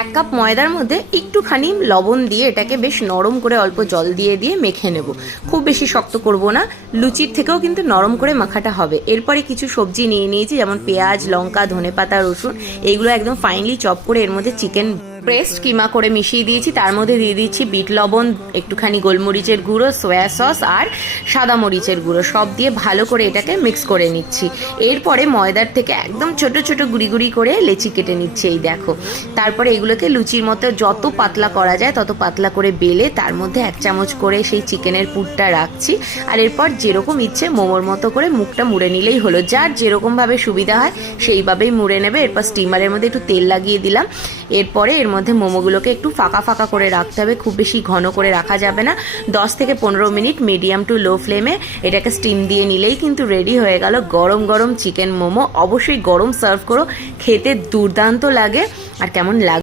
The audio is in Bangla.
1 কাপ ময়দার মধ্যে একটুখানি লবণ দিয়ে এটাকে বেশ নরম করে অল্প জল দিয়ে দিয়ে মেখে নেব। খুব বেশি শক্ত করব না, লুচির থেকেও কিন্তু নরম করে মাখাটা হবে। এরপরে কিছু সবজি নিয়ে নিয়েছি, যেমন পেঁয়াজ, লঙ্কা, ধনেপাতা, রসুন, এইগুলো একদম ফাইনলি চপ করে এর মধ্যে চিকেন পেস্ট কিমা করে মিশিয়ে দিয়েছি। তার মধ্যে দিয়ে দিচ্ছি বিট লবণ, একটুখানি গোলমরিচের গুঁড়ো, সয়া সস আর সাদা মরিচের গুঁড়ো, সব দিয়ে ভালো করে এটাকে মিক্স করে নিচ্ছি। এরপরে ময়দার থেকে একদম ছোট ছোট গুঁড়ি গুঁড়ি করে লেচি কেটে নিচ্ছি, এই দেখো। তারপরে এগুলোকে লুচির মতো যত পাতলা করা যায় তত পাতলা করে বেলে তার মধ্যে 1 চামচ করে সেই চিকেনের পুরটা রাখছি। আর এরপর যেরকম ইচ্ছে মোমোর মতো করে মুখটা মুড়ে নিলেই হলো। যার যেরকমভাবে সুবিধা হয় সেইভাবেই মুড়ে নেবে। এরপর স্টিমারের মধ্যে একটু তেল লাগিয়ে দিলাম। এরপরে এর মধ্যে মোমোগুলোকে একটু ফাঁকা ফাঁকা করে রাখতে হবে, খুব বেশি ঘন করে রাখা যাবে না। 10 থেকে 15 মিনিট মিডিয়াম টু লো ফ্লেমে এটাকে স্টিম দিয়ে নিলেই কিন্তু রেডি হয়ে গেল গরম গরম চিকেন মোমো। অবশ্যই গরম সার্ভ করো, খেতে দুর্দান্ত লাগে। আর কেমন লাগে